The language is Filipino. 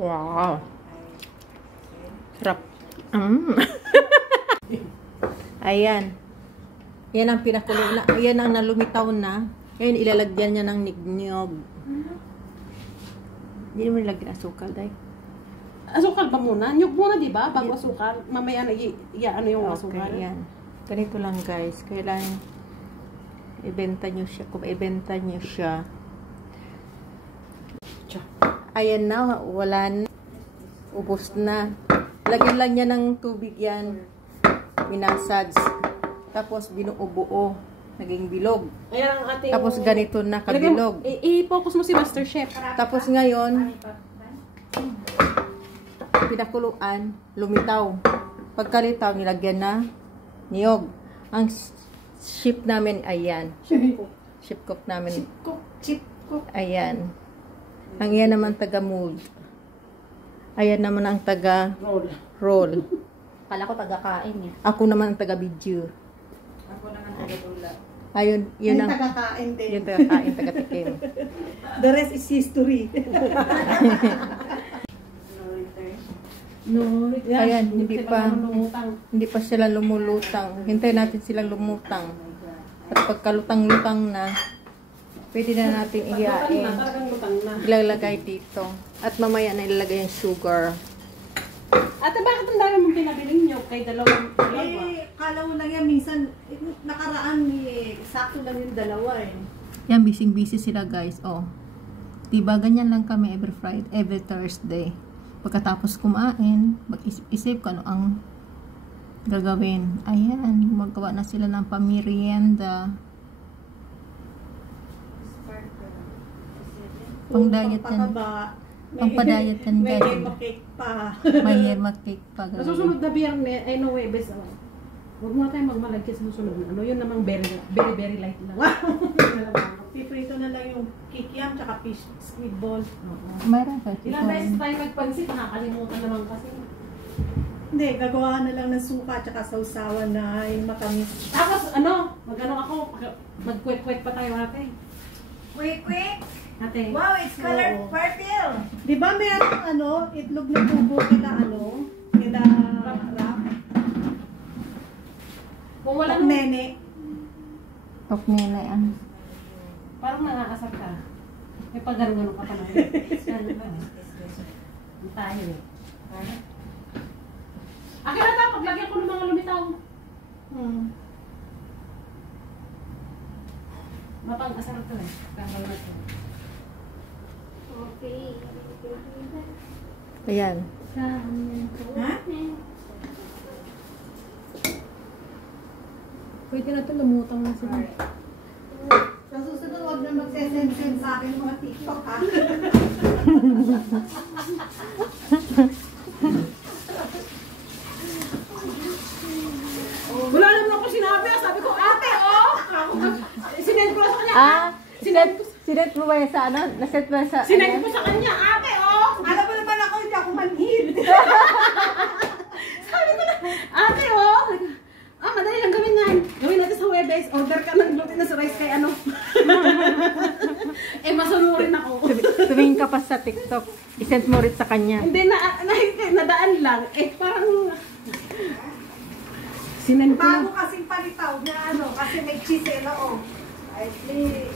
Wow. Sarap. Ayan. Yan ang pinakulo na. Ayan ang nalumitaw na. Ngayon ilalagyan niya ng niyog. Hindi mo nilagyan asukal, day. Asukal ba muna? Nyug muna, di ba? Bago asukal. Mamaya na ano yung asukal. Okay, yan. Ganito lang, guys. Kailangan ibenta nyo siya. Kung ibenta nyo siya. Ayan na. Wala na. Ubos na. Lagyan lang niya ng tubig yan. Minasage. Tapos binuo-buo. Naging bilog. Ayan ang ating... Tapos ganito na kabilog. I-focus mo si Master Chef. Tapos ngayon, pinakuluan, lumitaw. Pagkalitaw, nilagyan na niyog. Ang ship namin, ayan. Ship cook namin. Chip cook. Ayan. Ang iyan naman taga-mold. Ayan naman ang taga-roll. Kala ko taga-kain eh. Ako naman ang taga-video. Ako naman taga-tula. Ayun, yun ang taga-kain din. yun taga-kain, taga-tikim. The rest is history. No, Ayan, hindi pa sila lumulutang. Hintayin natin silang lumutang. At pagkalutang-lutang na, pwede na natin ihihain. Ilalagay dito. At mamaya na ilalagay yung sugar. Ate, bakit ang dami mong pinabiling nyo kay dalawa? Kala mo lang yan, minsan, nakaraan sakto lang yung dalawa eh. Yan, busy sila guys. Oh. Diba, ganyan lang kami every Friday, every Thursday. Pagkatapos kumain, mag-isip ko ano ang gagawin. Ayan, magawa na sila ng pamirienda. Pang diet yan. Pang pa-diet yan guys. May yellow cake pa. May yellow cake pa. Sa susunod na biyernes, ay no, Webes, huwag mo tayo magmalagkis sa susunod na ano, yun namang very light lang. Piprito na lang yung kikiam tsaka fish squid ball. Mayroon ka. Ilang beses tayo nagpansit, nakakalimutan naman kasi. Hindi, gagawa na lang ng suka tsaka sausawan na yung matamis. Tapos ano, ako, mag-kwek-kwek pa tayo ate. Quick! Ate. Wow, it's color purple! Di ba merong itlog na tubo kila wrap? Kung wala At nene. Okay na yan. parang nangaasar ka. May pagano-gano ka pa na. Ano ba? Ang tayo eh. Akin na ta, paglagyan ko ng mga lumitaw. Mapang-asar to eh. Kambal na to. Okay. Ayan. Ha? Pwede na ito, lumutang na sila. Sa susunod, huwag na magsesend-send sa akin mga TikTok ha. Wala naman ako sinabi. Sabi ko, ate, oh! Sinend ko sa kanya. Sinet mo ba yan sa ano? Naset ba sa... Sinend ko sa kanya, ate, oh! Alam mo naman ako, hindi ako manhid. Sabi ko na, ate, oh! Madali lang gawin yan. Gawin natin sa Webes. Order ka ng glutinous rice kay ano. Masunurin ako. Tumingin ka pa sa TikTok. I-send mo rin sa kanya. Hindi, nadaan lang. Parang... Sinend ko Bago na. kasing palitaw na kasi may cheese eh, no? Ay, please.